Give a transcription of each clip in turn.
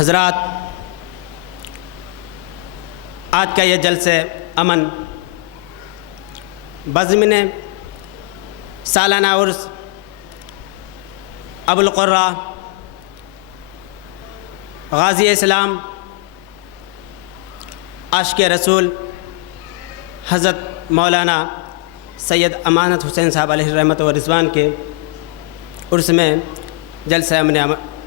हज़रात, आज का ये जलसे अमन बज़्म सालाना उर्स अबुल क़ुर्रा गाज़ी इस्लाम आशिक़ रसूल हज़रत मौलाना सैयद अमानत हुसैन साहब अलैहि रहमत व रिज़वान के उर्स में जलसा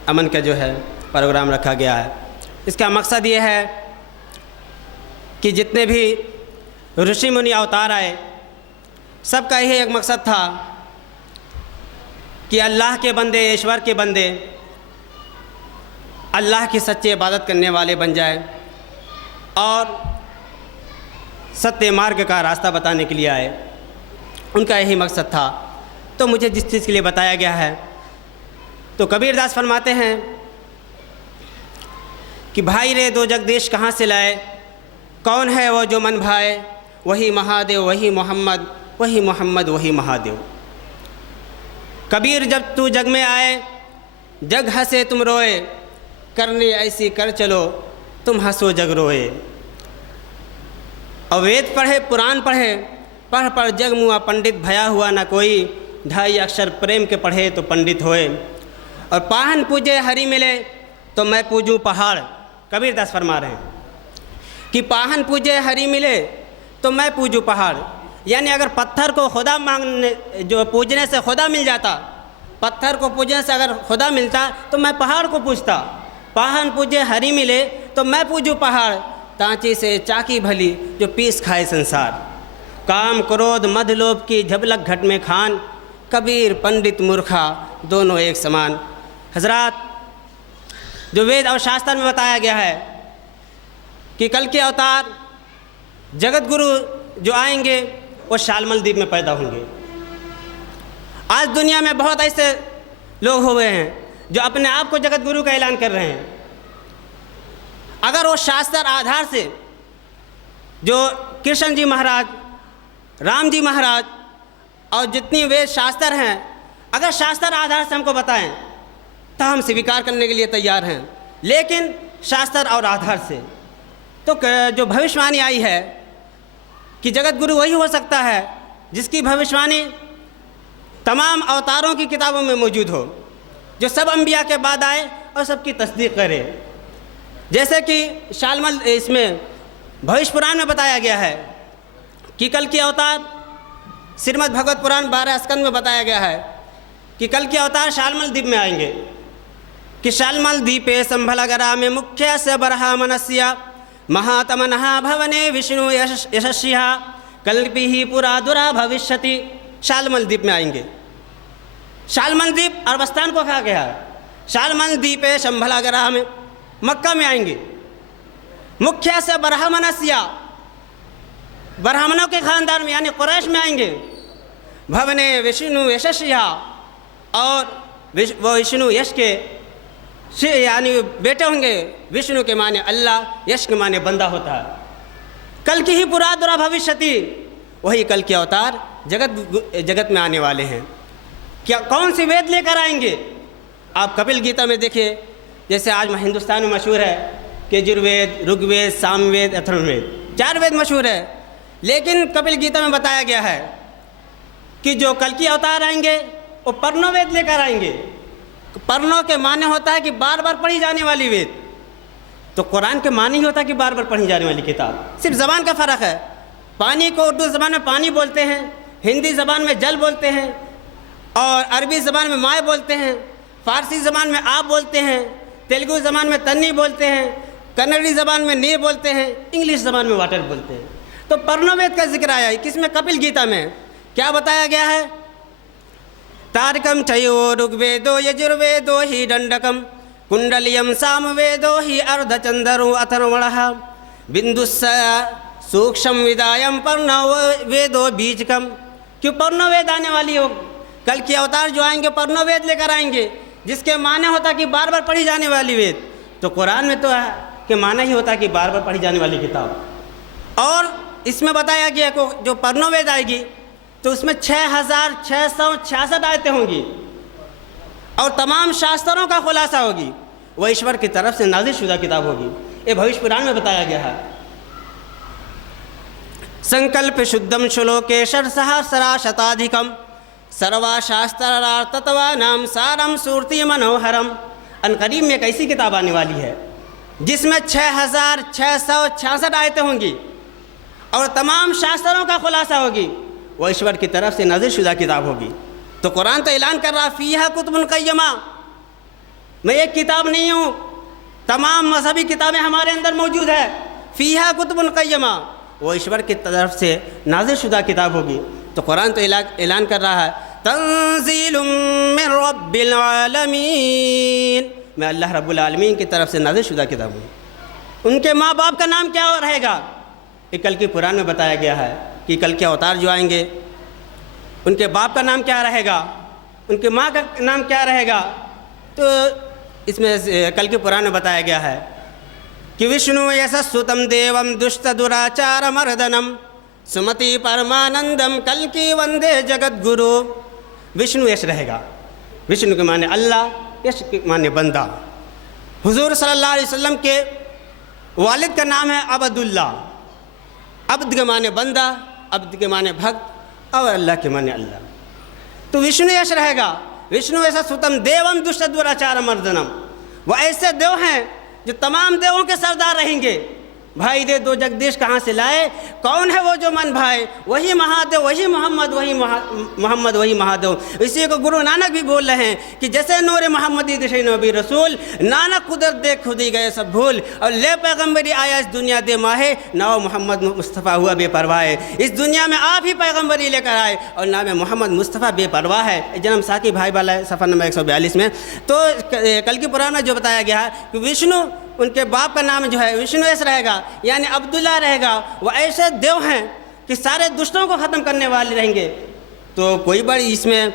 अमन का जो है प्रोग्राम रखा गया है। इसका मकसद ये है कि जितने भी ऋषि मुनि अवतार आए सबका यही एक मकसद था कि अल्लाह के बंदे, ईश्वर के बंदे अल्लाह की सच्ची इबादत करने वाले बन जाए और सत्य मार्ग का रास्ता बताने के लिए आए। उनका यही मकसद था। तो मुझे जिस चीज़ के लिए बताया गया है, तो कबीरदास फरमाते हैं कि भाई रे दो जगदीश कहाँ से लाए, कौन है वो जो मन भाए, वही महादेव वही मोहम्मद वही मोहम्मद वही महादेव। कबीर जब तू जग में आए, जग हंसे तुम रोए, करनी ऐसी कर चलो तुम हंसो जग रोए। और वेद पढ़े पुराण पढ़े, पढ़ पढ़ जग मुआ पंडित भया हुआ ना कोई, ढाई अक्षर प्रेम के पढ़े तो पंडित होए। और पाहन पूजे हरि मिले तो मैं पूजूं पहाड़। कबीरदास फरमा रहे हैं कि पाहन पूजे हरि मिले तो मैं पूजूं पहाड़। यानी अगर पत्थर को खुदा मांगने जो पूजने से खुदा मिल जाता, पत्थर को पूजने से अगर खुदा मिलता तो मैं पहाड़ को पूजता। पाहन पूजे हरि मिले तो मैं पूजूं पहाड़, तांची से चाकी भली जो पीस खाए संसार। काम क्रोध मद लोभ की झबलक घट में खान, कबीर पंडित मूर्खा दोनों एक समान। हज़रात, जो वेद और शास्त्र में बताया गया है कि कल के अवतार जगत गुरु जो आएंगे वो शालमल द्वीप में पैदा होंगे। आज दुनिया में बहुत ऐसे लोग हुए हैं जो अपने आप को जगत गुरु का ऐलान कर रहे हैं। अगर वो शास्त्र आधार से जो कृष्ण जी महाराज, राम जी महाराज और जितनी वेद शास्त्र हैं, अगर शास्त्र आधार से हमको बताएं तो हम स्वीकार करने के लिए तैयार हैं। लेकिन शास्त्र और आधार से तो जो भविष्यवाणी आई है कि जगत गुरु वही हो सकता है जिसकी भविष्यवाणी तमाम अवतारों की किताबों में मौजूद हो, जो सब अंबिया के बाद आए और सबकी तस्दीक करे। जैसे कि शालमल इसमें भविष्य पुराण में बताया गया है कि कल के अवतार, श्रीमद् भगवत पुराण 12 स्कंद में बताया गया है कि कल के अवतार शालमल द्वीप में आएंगे। कि शालमल द्वीपे संभलगरा में मुख्य से बरहा मनस्या महातमनहा भवने विष्णु यशस्या कल्पि ही पुरा दुरा भविष्यति। शालमल द्वीप में आएंगे। शालमल द्वीप अरबस्तान को कहा गया है। शालमल द्वीपे संभलगरा में मक्का में आएंगे। मुख्य से ब्राह्मणस्या, ब्राह्मणों के खानदान में यानी कुरैश में आएंगे। भवने विष्णु यशस्या, और वो विष्णु यश के यानी बेटे होंगे। विष्णु के माने अल्लाह, यश के माने बंदा होता है। कल की ही पुरादुरा भविष्यति, वही कल के अवतार जगत में आने वाले हैं। क्या कौन सी वेद लेकर आएंगे? आप कपिल गीता में देखिए, जैसे आज हिंदुस्तान में मशहूर है कि यजुर्वेद, ऋग्वेद, सामवेद, अथर्ववेद, 4 वेद मशहूर है। लेकिन कपिल गीता में बताया गया है कि जो कल की अवतार आएंगे वो पर्णो वेद लेकर आएंगे। पर्णो के माने होता है कि बार बार पढ़ी जाने वाली वेद। तो कुरान के माने ही होता है कि बार बार पढ़ी जाने वाली किताब। सिर्फ ज़बान का फ़र्क है। पानी को उर्दू ज़बान में पानी बोलते हैं, हिंदी ज़बान में जल बोलते हैं, और अरबी ज़बान में माए बोलते हैं, फ़ारसी ज़बान में आप बोलते हैं, तेलुगु ज़बान में तन्नी बोलते हैं, कन्नड़ी ज़बान में नीर बोलते हैं, इंग्लिश ज़बान में वाटर बोलते हैं। तो पर्णवेद का जिक्र आया है किसमें? कपिल गीता में। क्या बताया गया है? तारकम चयो ऋग्वेदो यजुर्वेदो ही दंडकम कुंडलियम सामवेदो ही अर्धचंद्रो अथर्वणः बिंदुस्स सूक्ष्म विदायम पर्णव वेदो बीजकम। क्यों पर्णवेद आने वाली हो? कल के अवतार जो आएंगे पर्णवेद लेकर आएंगे, जिसके माने होता कि बार बार पढ़ी जाने वाली वेद। तो कुरान में तो है कि माना ही होता कि बार बार पढ़ी जाने वाली किताब। और इसमें बताया गया को जो पर्णवेद आएगी तो उसमें 6666 आयतें होंगी और तमाम शास्त्रों का खुलासा होगी। वह ईश्वर की तरफ से नाज़िल शुदा किताब होगी। ये भविष्य पुराण में बताया गया है। संकल्प शुद्धम श्लोके षट्सहस्रा शताधिकम सर्वाशास्त्रार्थतवा नाम सारम सूर्ति मनोहरम। अनकरीब में एक ऐसी किताब आने वाली है जिसमें 6666 आयतें होंगी और तमाम शास्त्रों का खुलासा होगी। वह ईश्वर की तरफ से नाज़िल शुदा किताब होगी। तो कुरान तो ऐलान कर रहा फ़ीहा कुतुबुन क़य्यमा, मैं एक किताब नहीं हूँ, तमाम मजहबी किताबें हमारे अंदर मौजूद है। फ़ीहा कुतुबुन क़य्यमा, वो ईश्वर की तरफ से नाज़िल शुदा किताब होगी। तो कुरान तो ऐलान कर रहा है तंज़ीलुम मिन रब्बिल आलमीन, मैं अल्लाह रब्बुल आलमीन की तरफ से नाज़िल शुदा किताब हूँ। उनके माँ बाप का नाम क्या रहेगा? ये कल की पुराण में बताया गया है कि कल के अवतार जो आएंगे उनके बाप का नाम क्या रहेगा, उनके माँ का नाम क्या रहेगा। तो इसमें कल के पुराण में बताया गया है कि विष्णु यशस्सुतं देवम दुष्ट दुराचार मर्दनम सुमति परमानंदम कल की वंदे जगत गुरु। विष्णु यश रहेगा, विष्णु के माने अल्लाह, यश के माने बंदा। हुजूर सल्लल्लाहु अलैहि वसल्लम के वालिद का नाम है अब्दुल्ला। अब्द के माने बंदा, अब्द के माने भक्त और अल्लाह के माने अल्लाह। तो विष्णु यश रहेगा। विष्णु ऐसा सुतम देवम दुष्ट दुराचार मर्दनम, वो ऐसे देव हैं जो तमाम देवों के सरदार रहेंगे। भाई दे दो जगदीश कहाँ से लाए, कौन है वो जो मन भाई, वही महादेव, वही मोहम्मद, मोहम्मद वही महादेव। इसी को गुरु नानक भी बोल रहे हैं कि जैसे नूर मोहम्मदी दिशे नबी रसूल, नानक कुदरत देख खुद ही गए सब भूल, और ले पैगम्बरी आया इस दुनिया दे माहे, नाव मोहम्मद मुस्तफ़ा हुआ बेपरवाह। इस दुनिया में आप ही पैगम्बरी लेकर आए और नाम मोहम्मद मुस्तफ़ा बेपरवाह है। जन्म साकी भाई वाला है सफ़र नंबर 142 में। तो कल की पुराण में जो बताया गया है कि विष्णु, उनके बाप का नाम जो है विष्णु ऐसा रहेगा, यानी अब्दुल्ला रहेगा। वो ऐसे देव हैं कि सारे दुष्टों को ख़त्म करने वाले रहेंगे। तो कोई बड़ी इसमें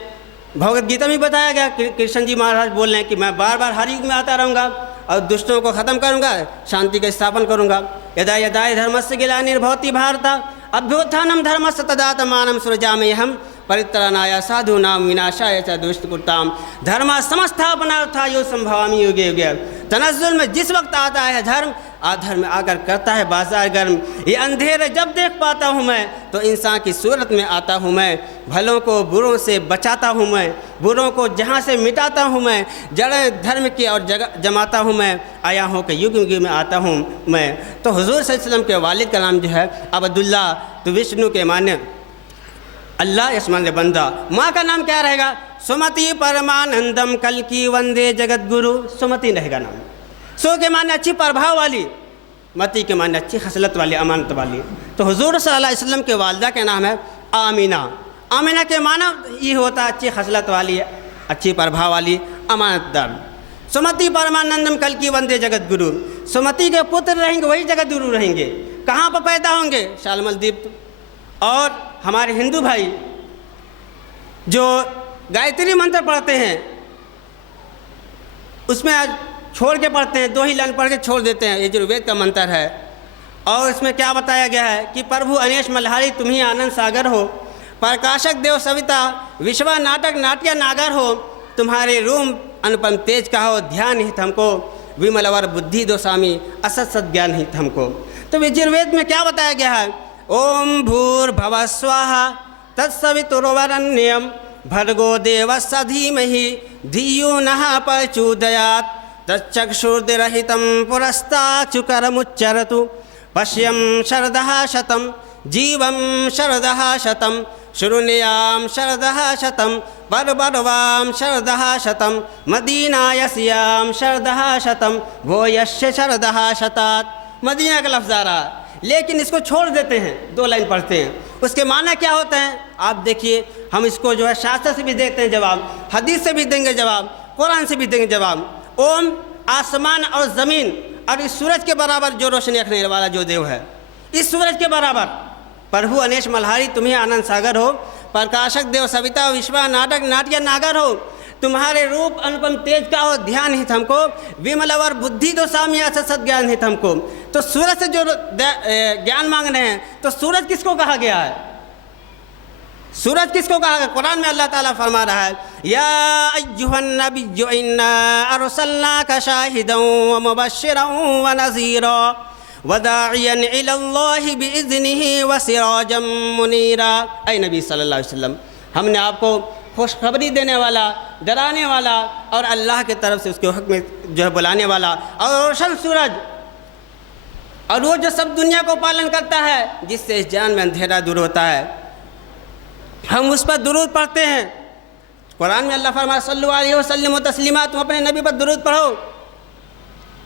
भगवत गीता में बताया गया, कृष्ण जी महाराज बोल रहे हैं कि मैं बार बार हर युग में आता रहूँगा और दुष्टों को ख़त्म करूँगा, शांति का स्थापन करूँगा। यदा यदा धर्मस्य ग्लानिर्भवति भारत अभ्युत्थानं धर्मस्य तदात्मानं सृजाम्यहम् परित्राणाय साधूनां विनाशाय च दुष्कृतां धर्म संस्थापनार्थाय संभवामि युगे युगे। तनज़्ज़ुल में जिस वक्त आता है धर्म, अधर्म आकर करता है बाजार गर्म। ये अंधेरे जब देख पाता हूँ मैं तो इंसान की सूरत में आता हूँ मैं। भलों को बुरों से बचाता हूँ मैं, बुरों को जहाँ से मिटाता हूँ मैं। जड़ धर्म की और जगह जमाता हूँ मैं, आया हूँ कि युग युग में आता हूँ मैं। तो हुजूर सल्लल्लाहु अलैहि वसल्लम के वालिद का नाम जो है अब्दुल्ला, तो विष्णु के माने अल्लाह, यशमान बंदा। माँ का नाम क्या रहेगा? सुमति परमानंदम कल की वंदे जगत गुरु। सुमति रहेगा नाम। सो के माने अच्छी प्रभाव वाली, मती के माने अच्छी खसलत वाली, अमानत वाली। तो हुजूर सल्लल्लाहु अलैहि वसल्लम के वालिदा के नाम है आमीना। आमीना के माना ये होता है अच्छी खसलत वाली, अच्छी प्रभाव वाली, अमानतदार। सुमति परमानंदम कल की वंदे जगत गुरु। सुमति के पुत्र रहेंगे वही जगत गुरु रहेंगे। कहाँ पर पैदा होंगे? शालमल द्वीप। और हमारे हिंदू भाई जो गायत्री मंत्र पढ़ते हैं उसमें आज छोड़ के पढ़ते हैं, 2 ही लाइन पढ़ के छोड़ देते हैं। यजुर्वेद का मंत्र है और इसमें क्या बताया गया है कि प्रभु अनेश मल्हारी तुम ही आनंद सागर हो, प्रकाशक देव सविता विश्वा नाटक नाट्य नागर हो, तुम्हारे रूम अनुपम तेज का हो, ध्यान हित हमको विमलवर बुद्धि दो स्वामी, असत सद ज्ञान हित हमको। तो यजुर्वेद में क्या बताया गया है? ओम भूर्भुवः स्वाहा तत्सवितुर्वरेण्यं भर्गो देवस्य धीमहि धियो नः प्रचोदयात् तच्चक्षुर्दीरहितं पुरस्ताच्चुकरमुच्चरतु पश्यं शरदः शतं जीवं शरदः शतं शुरुनियाम शरदः शतम बरबरवाम शरदः शतम मदीना यस्याम शरदः शतम वो यश्य शरदः शतात। मदीना का लफ्ज़ आ रहा है, लेकिन इसको छोड़ देते हैं, 2 लाइन पढ़ते हैं, उसके माना क्या होते हैं आप देखिए। हम इसको जो है शास्त्र से भी देते हैं जवाब, हदीस से भी देंगे जवाब, कुरान से भी देंगे जवाब। ओम आसमान और ज़मीन और इस सूरज के बराबर जो रोशनी रखने वाला जो देव है, इस सूरज के बराबर प्रभु अनेश मल्हारी तुम्हें आनंद सागर हो, प्रकाशक देव सविता विश्वा नाटक नाट्य नागर हो, तुम्हारे रूप अनुपम तेज का हो ध्यान हित हमको, विमल और बुद्धि दो सामिया से सद्ज्ञान हित हमको। तो सूरज से जो ज्ञान मांग रहे हैं, तो सूरज किसको कहा गया है? सूरज किसको कहा गया? कुरान में अल्लाह ताला फरमा रहा है, या अय्युहन नबिय्यु इन्ना अरसलनाका शाहिदन व मुबश्शिरन व नज़ीरा व दाइयन इलल्लाहि बिइज़्निहि व सिराजम मुनीरा। ऐ नबी सल्लल्लाहु अलैहि वसल्लम, हमने आपको खुशखबरी देने वाला, डराने वाला और अल्लाह के तरफ से उसके हुक्म में जो है बुलाने वाला और रोशन सूरज, और वो जो सब दुनिया को पालन करता है, जिससे इस जान में अंधेरा दूर होता है। हम उस पर दुरूद पढ़ते हैं। कुरान में अल्लाह फरमाता सल्लल्लाहु अलैहि वसल्लम तस्लीमा, तुम अपने नबी पर दुरूद पढ़ो।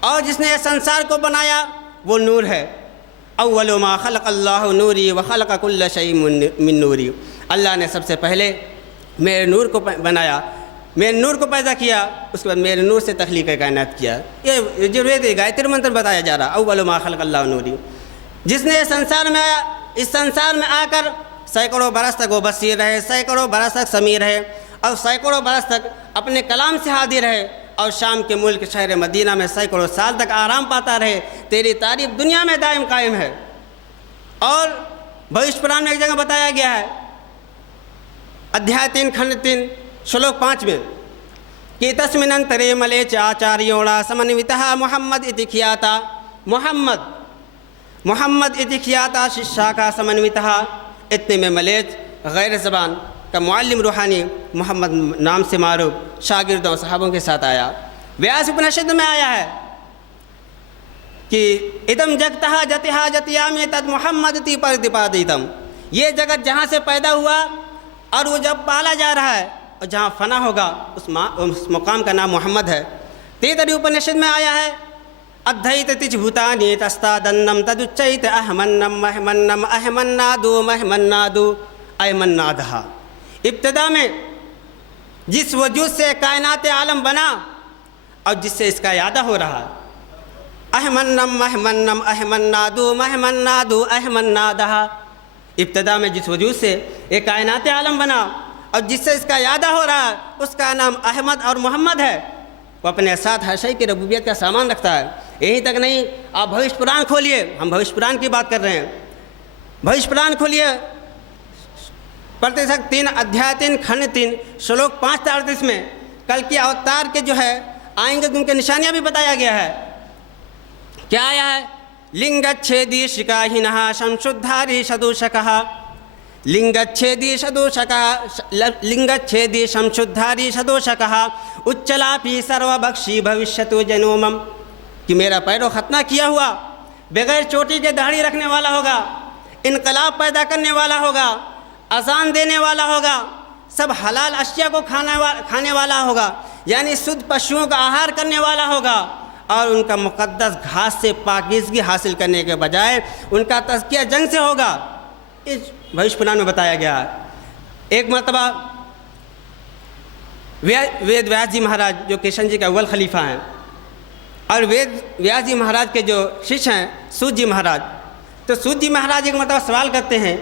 और जिसने इस संसार को बनाया वो नूर है। अव्वलु मा खलक़ल्लाहु नूरी व खलक़ कुल्ल शैइन मिन नूरी। अल्लाह ने सबसे पहले मेरे नूर को बनाया, मेरे नूर को पैदा किया, उसके बाद मेरे नूर से तख्लीक़ कायनात किया। ये जो वेद गायत्री मंत्र बताया जा रहा, अव्वलु मा खलक़ल्लाहु नूरी। जिसने इस संसार में आया, इस संसार में आकर सैकड़ों बरस तक वो बसीर रहे, सैकड़ों बरस तक समीर रहे और सैकड़ों बरस तक अपने कलाम से हाजिर रहे और शाम के मुल्क शहर मदीना में सैकड़ों साल तक आराम पाता रहे। तेरी तारीफ दुनिया में दायम कायम है। और भविष्य पुराण में एक जगह बताया गया है, अध्याय 3 खंड 3 श्लोक 5 में कि तस्मिनंतरे मले चाचार्योणा समन्वितः मोहम्मद इति ख्याता। मोहम्मद इति ख्याता शिष्या का समन्वितः। इतने में मलेच गैर ज़बान का मुअल्लिम रूहानी मोहम्मद नाम से मारूफ शागिर्दों और सहाबों के साथ आया। व्यास उपनिषद में आया है कि इदम जगतः जतिहा जतियामि तद मोहम्मद ति प्रतिपादितम। ये जगत जहाँ से पैदा हुआ और वो जब पाला जा रहा है और जहाँ फना होगा उस मुकाम का नाम मोहम्मद है। तेतरी उपनिषद में आया है, अद्वैत तिज भूतानि तस्तादन्नम तदुच्चैत अहमन्नम महमन्नम अहमन्नादु महमन्नादु अयमन्नादहा। इब्तदा में जिस वजूद से कायनात आलम बना और जिससे इसका यादा हो रहा, अहमन्नम महमन्नम अहमन्नादु महमन्नादु अहमन्नादहा। इब्तदा में जिस वजूद से ये कायनात आलम बना और जिससे इसका यादा हो रहा है, उसका नाम अहमद और मोहम्मद है। वो अपने साथ हर शय की रबूबियत का सामान रखता है। यहीं तक नहीं, आप भविष्य पुराण खोलिए, हम भविष्य पुराण की बात कर रहे हैं। भविष्य पुराण खोलिए, प्रतिशत 3 अध्याय 3 खंड 3 श्लोक 5-38 में कल के अवतार के जो है आएंगे तो उनके निशानियाँ भी बताया गया है। क्या आया है? लिंगच्छेदी शिकाहिनः संशुद्धारी सदूषकः। लिंगच्छेदी सदूषकः लिंगच्छेदी संशुद्धारी सदूषकः उच्चलापि सर्वभक्षी भविष्यतु जनोमम। कि मेरा पैरों खतना किया हुआ, बगैर चोटी के दाढ़ी रखने वाला होगा, इनकलाब पैदा करने वाला होगा, अजान देने वाला होगा, सब हलाल अशिया को खाने वाला होगा, यानी शुद्ध पशुओं का आहार करने वाला होगा और उनका मुक़द्दस घास से पाकीज़गी हासिल करने के बजाय उनका तज़किया जंग से होगा। इस भविष्य पुराण में बताया गया है। एक मरतबा वेद व्यास जी महाराज जो किशन जी के अव्वल खलीफा हैं और वेद व्यास जी महाराज के जो शिष्य हैं सूत जी महाराज, तो सूत जी महाराज एक मतलब सवाल करते हैं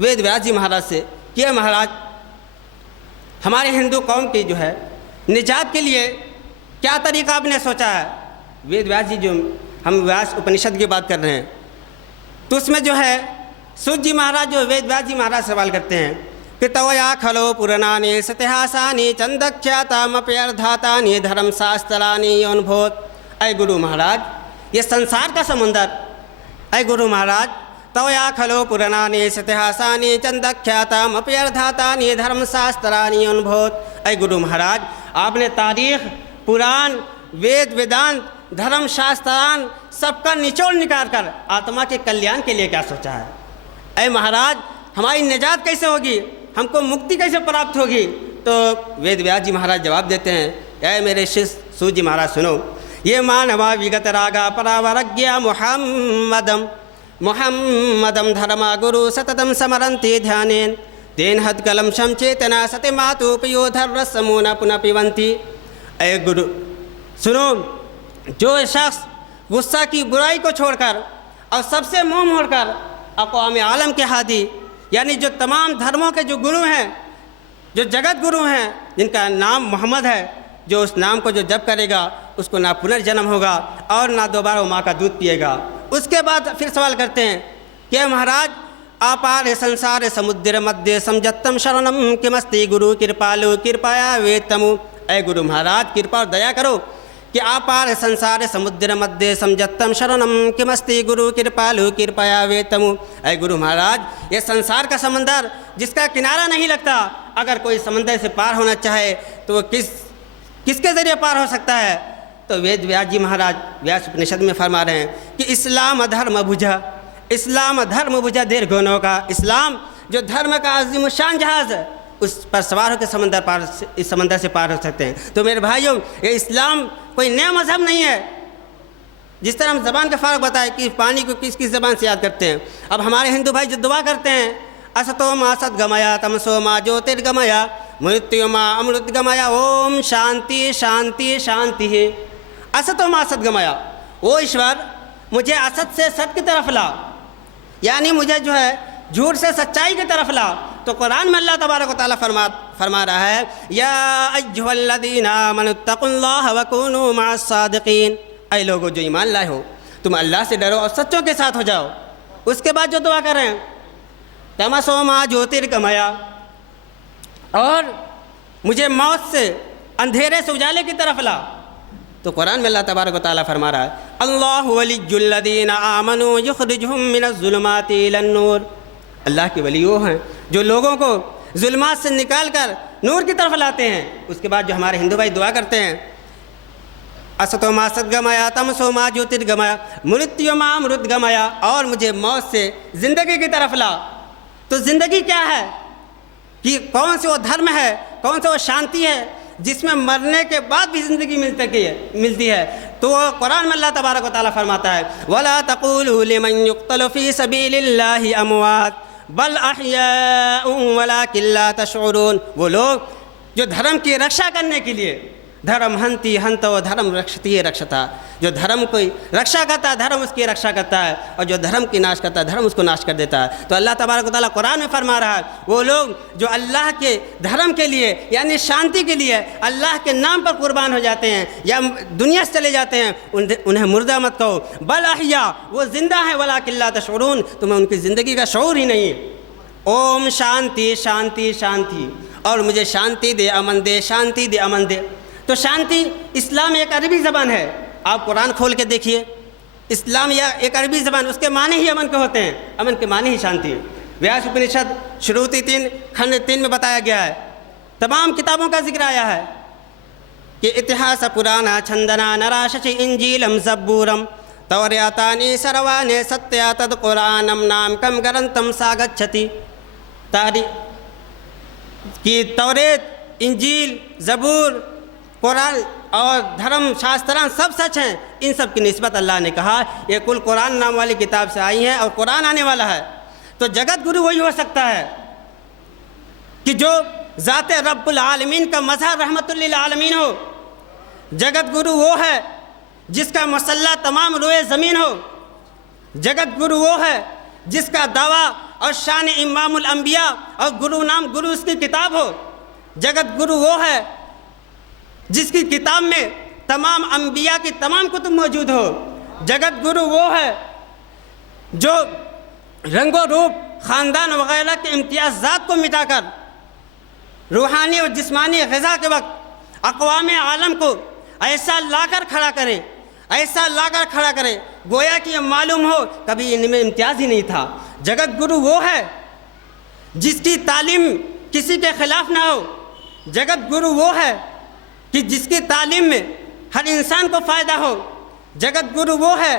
वेद व्यास जी महाराज से कि महाराज, हमारे हिंदू कौम की जो है निजात के लिए क्या तरीका आपने सोचा है? वेद व्यास जी, जो हम व्यास उपनिषद की बात कर रहे हैं, तो उसमें जो है सूत जी महाराज जो वेद व्यास जी महाराज सवाल करते हैं कि तवया खलो पुराणानि सतिहासानि चंदख्यातामप्यर्धातानि धर्मशास्त्रानि योनभूत। अय गुरु महाराज, ये संसार का समुंदर, अय गुरु महाराज, तवया खलो पुराणानि सतिहासानि चंदख्यातामप्यर्धातानि धर्मशास्त्रानि योनभूत। अय गुरु महाराज, आपने तारीख, पुराण, वेद, वेदांत, धर्मशास्त्रान सबका निचोड़ निकाल कर आत्मा के कल्याण के लिए क्या सोचा है? अय महाराज, हमारी निजात कैसे होगी, हमको मुक्ति कैसे प्राप्त होगी। तो वेद व्यास जी महाराज जवाब देते हैं, ऐ मेरे शिष्य सूत जी महाराज सुनो, ये मानवा विगत रागा परावरज्ञा मुहम्मदम धर्मा गुरु सततम समरन्ति ध्यानेन तेन हदकलम शम चेतना सत्य मातुपयोधर समूना पुनः पिबंती। ऐ गुरु सुनो, जो शख्स गुस्सा की बुराई को छोड़कर और सबसे मुँह मोड़कर अक़वाम आलम के हादी यानी जो तमाम धर्मों के जो गुरु हैं, जो जगत गुरु हैं, जिनका नाम मोहम्मद है, जो उस नाम को जो जप करेगा उसको ना पुनर्जन्म होगा और ना दोबारा वो माँ का दूध पिएगा। उसके बाद फिर सवाल करते हैं कि महाराज आपार संसार समुद्र मध्य समझत्तम शरणम किमस्ति गुरु कृपालु कृपया वेतमु। ऐ गुरु महाराज कृपा और दया करो कि आपार संसार समुद्र मध्य समझत्तम शरणम किमस्ति गुरु कृपालु कृपया वेतमु। ऐ गुरु महाराज ये संसार का समंदर जिसका किनारा नहीं लगता, अगर कोई समंदर से पार होना चाहे तो वो किसके ज़रिए पार हो सकता है। तो वेद व्यास जी महाराज व्यास उपनिषद में फरमा रहे हैं कि इस्लाम धर्म बुझा देर गुणों का। इस्लाम जो धर्म का अजीम शान जहाज़ है, उस पर सवार होकर इस समंदर से पार हो सकते हैं। तो मेरे भाइयों, ये इस्लाम कोई नया मज़हब नहीं है। जिस तरह हम ज़बान का फ़र्क बताए कि पानी को किस किस ज़बान से याद करते हैं। अब हमारे हिंदू भाई जो दुआ करते हैं, असतो मा सत गमया तमसो मा ज्योतिर्गमया मृत्यु मा अमृत गमया ओम शांति शांति शांति है। असतो मा सत गमया, ओ ईश्वर मुझे असत से सत की तरफ ला, यानी मुझे जो है झूठ से सच्चाई की तरफ ला। तो कुरान में अल्लाह तबारक व तआला फरमा रहा है, या अय्युहल्लज़ीना आमनुत्तकुल्लाह वकुनू मअस्सादिकीन। ऐ लोगों जो ईमान लाए हो, तुम अल्लाह से डरो और सच्चों के साथ हो जाओ। उसके बाद जो दुआ करें, तमसो मा ज्योतिर्गमया, और मुझे मौत से अंधेरे से उजाले की तरफ ला। तो कुरान में अल्लाह तबारक व तआला फरमा रहा है, अल्लाहु वलियुल्लज़ीना आमनू युखरिजुहुम मिनज़्ज़ुलुमाति इलन-नूर। अल्लाह के वली वो हैं जो लोगों को जुल्मात से निकाल कर नूर की तरफ लाते हैं। उसके बाद जो हमारे हिंदू भाई दुआ करते हैं, असतो मा सद्गमया तमसो मा ज्योतिर्गमया मृत्यु मा अमृतगमया, और मुझे मौत से ज़िंदगी की तरफ ला। तो ज़िंदगी क्या है कि कौन से वो धर्म है, कौन सा वो शांति है जिसमें मरने के बाद भी ज़िंदगी मिलती है। तो कुरान में अल्लाह तबारक व तआला फरमाता है, वला तक़ूलू लिमन युक़्तलु फ़ी सबीलिल्लाहि अमवात बल अहयाउन वलाकिन ला तशऊरून। वो लोग जो धर्म की रक्षा करने के लिए, धर्म हंति हंतो धर्म रक्षति रक्षता, जो धर्म की रक्षा करता है धर्म उसकी रक्षा करता है, और जो धर्म की नाश करता है धर्म उसको नाश कर देता है। तो अल्लाह तबारक व तआला कुरान में फरमा रहा है, वो लोग जो अल्लाह के धर्म के लिए यानी शांति के लिए अल्लाह के नाम पर कुर्बान हो जाते हैं या दुनिया से चले जाते हैं, उन्हें मुर्दा मत कहो, बल अहया, वो ज़िंदा है, वलाकिन ला तशऊरून, तुम्हें उनकी ज़िंदगी का शऊर ही नहीं है। ओम शांति शांति शांति, और मुझे शांति दे अमन दे, शांति दे अमन दे। तो शांति इस्लाम एक अरबी ज़बान है, आप कुरान खोल के देखिए, इस्लाम या एक अरबी ज़बान, उसके माने ही अमन के होते हैं, अमन के माने ही शांति है। व्यास उपनिषद श्रुति 3 खंड 3 में बताया गया है, तमाम किताबों का जिक्र आया है कि इतिहास पुराना छंदना नराशि इंजीलम ज़ब्बूरम तौरातानि सर्वाणि सत्या तद कुरानम नाम कम ग्रंथम सागच्छति। कि तौरेत, इंजील, ज़बूर, कुरान और धर्म शास्त्रान सब सच हैं। इन सब की निस्बत अल्लाह ने कहा ये कुल कुरान नाम वाली किताब से आई हैं और कुरान आने वाला है। तो जगत गुरु वही हो सकता है कि जो ज़ाते रब्बुल आलमीन का मज़हर रहमतुल लिल आलमीन हो। जगत गुरु वो है जिसका मसल्ला तमाम रोए ज़मीन हो। जगत गुरु वो है जिसका दावा और शान इमामुल अंबिया और गुरु नाम गुरु उसकी किताब हो। जगत गुरु वो है जिसकी किताब में तमाम अंबिया की तमाम कुतुब मौजूद हो। जगत गुरु वो है जो रंगो रूप, ख़ानदान वगैरह के इम्तियाज़ात को मिटाकर रूहानी और जिस्मानी ग़िज़ा के वक्त अक़वाम आलम को ऐसा लाकर खड़ा करे, ऐसा लाकर खड़ा करे गोया कि ये मालूम हो कभी इनमें इम्तियाज़ ही नहीं था। जगत गुरु वो है जिसकी तालीम किसी के ख़िलाफ़ ना हो। जगत गुरु वो है कि जिसकी तालीम में हर इंसान को फ़ायदा हो। जगत गुरु वो है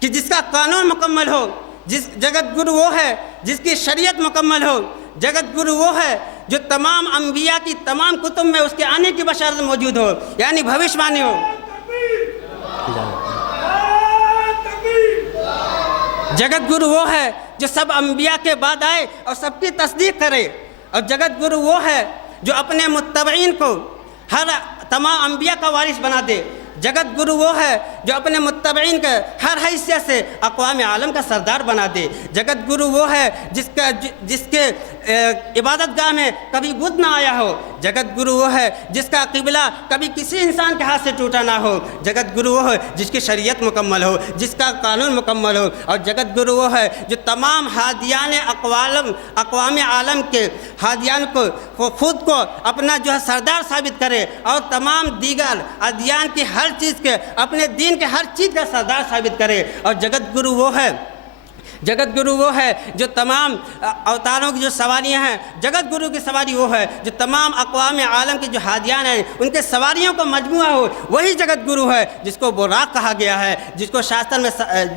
कि जिसका कानून मुकम्मल हो। जगत गुरु वो है जिसकी शरीयत मुकम्मल हो। जगत गुरु वो है जो तमाम अंबिया की तमाम कुतुब में उसके आने की बशारत मौजूद हो, यानी भविष्यवाणी हो। जगत गुरु वो है जो सब अंबिया के बाद आए और सबकी तस्दीक करे। और जगत गुरु वो है जो अपने मुत्तबईन को हर तमाम अंबिया का वारिस बना दे। जगत गुरु वो है जो अपने मुत्तबईन के हर हैसियत से अक़वाम आलम का सरदार बना दे। जगत गुरु वो है जिसके इबादत गाह में कभी बुत ना आया हो। जगत गुरु वो है जिसका क़िबला कभी किसी इंसान के हाथ से टूटा ना हो। जगत गुरु वो है जिसकी शरीयत मुकम्मल हो, जिसका कानून मुकम्मल हो। और जगत गुरु वो है जो तमाम हादियान अक़वाम आलम के हादियान को खुद को अपना जो है सरदार साबित करे और तमाम दीगर अदियान की हर चीज़ के अपने दीन के हर चीज़ का सरदार साबित करे। और जगत गुरु वो है जो तमाम अवतारों की जो सवारियां हैं, जगत गुरु की सवारी वो है जो तमाम अक़वाम आलम की जो हादियान हैं उनके सवारियों का मजमुआ हो। वही जगत गुरु है जिसको बुराक कहा गया है, जिसको शास्त्र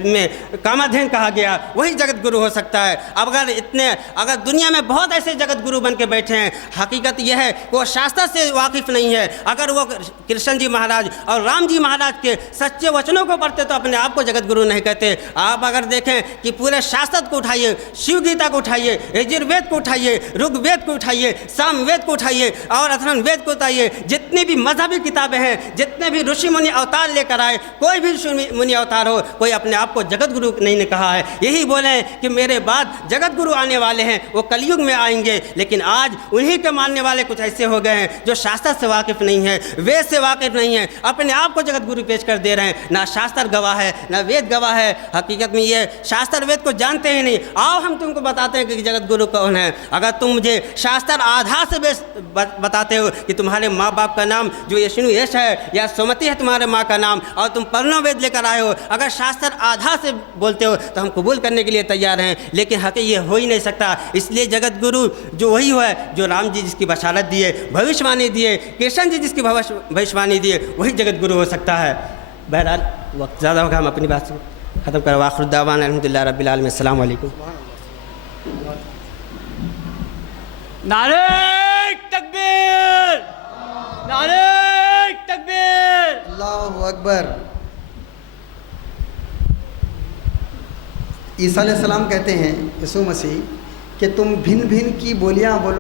में कामाधेन कहा गया, वही जगत गुरु हो सकता है। अगर दुनिया में बहुत ऐसे जगत गुरु बन के बैठे हैं, हकीकत यह है वो शास्त्र से वाकिफ़ नहीं है। अगर वो कृष्ण जी महाराज और राम जी महाराज के सच्चे वचनों को पढ़ते तो अपने आप को जगत गुरु नहीं कहते। आप अगर देखें कि पूरे शास्त्र को उठाइए, शिव गीता को उठाइए, यजुर्वेद को उठाइए, ऋग्वेद को उठाइए, सामवेद को उठाइए और अथर्ववेद को उठाइए, जितनी भी मजहबी किताबें हैं, जितने भी ऋषि मुनि अवतार लेकर आए, कोई भी ऋषि मुनि अवतार हो, कोई अपने आप को जगत गुरु नहीं ने कहा है। यही बोले हैं कि मेरे बाद जगत गुरु आने वाले हैं, वो कलयुग में आएंगे। लेकिन आज उन्हीं के मानने वाले कुछ ऐसे हो गए हैं जो शास्त्र से वाकिफ़ नहीं है, वेद से वाकिफ़ नहीं है, अपने आप को जगत गुरु पेश कर दे रहे हैं। ना शास्त्र गवाह है, ना वेद गवाह है। हकीकत में ये शास्त्र वेद को जानते ही नहीं। आओ हम तुमको बताते हैं कि जगत गुरु कौन है। अगर तुम मुझे शास्त्र आधार से बताते हो कि तुम्हारे माँ बाप का नाम जो यशनु यश है या सुमति है तुम्हारे माँ का नाम, और तुम पर्णो वेद लेकर आए हो, अगर शास्त्र आधार से बोलते हो तो हम कबूल करने के लिए तैयार हैं। लेकिन हक़ ये हो ही नहीं सकता। इसलिए जगत गुरु जो वही है जो राम जी जिसकी बशारत दिए, भविष्यवाणी दिए, कृष्ण जी जिसकी भविष्यवाणी दिए, वही जगत गुरु हो सकता है। बहरहाल वक्त ज़्यादा होगा, हम अपनी बात ख़त्म कर आखिर दावाना अल्हम्दुलिल्लाह रब्बिल आलमीन। अस्सलामु अलैकुम। नारे तकबीर, नारे तकबीर, अल्लाहु अकबर। ईसा अलैहिस्सलाम कहते हैं, यीशु मसीह, कि तुम भिन्न भिन्न की बोलियां बोलो।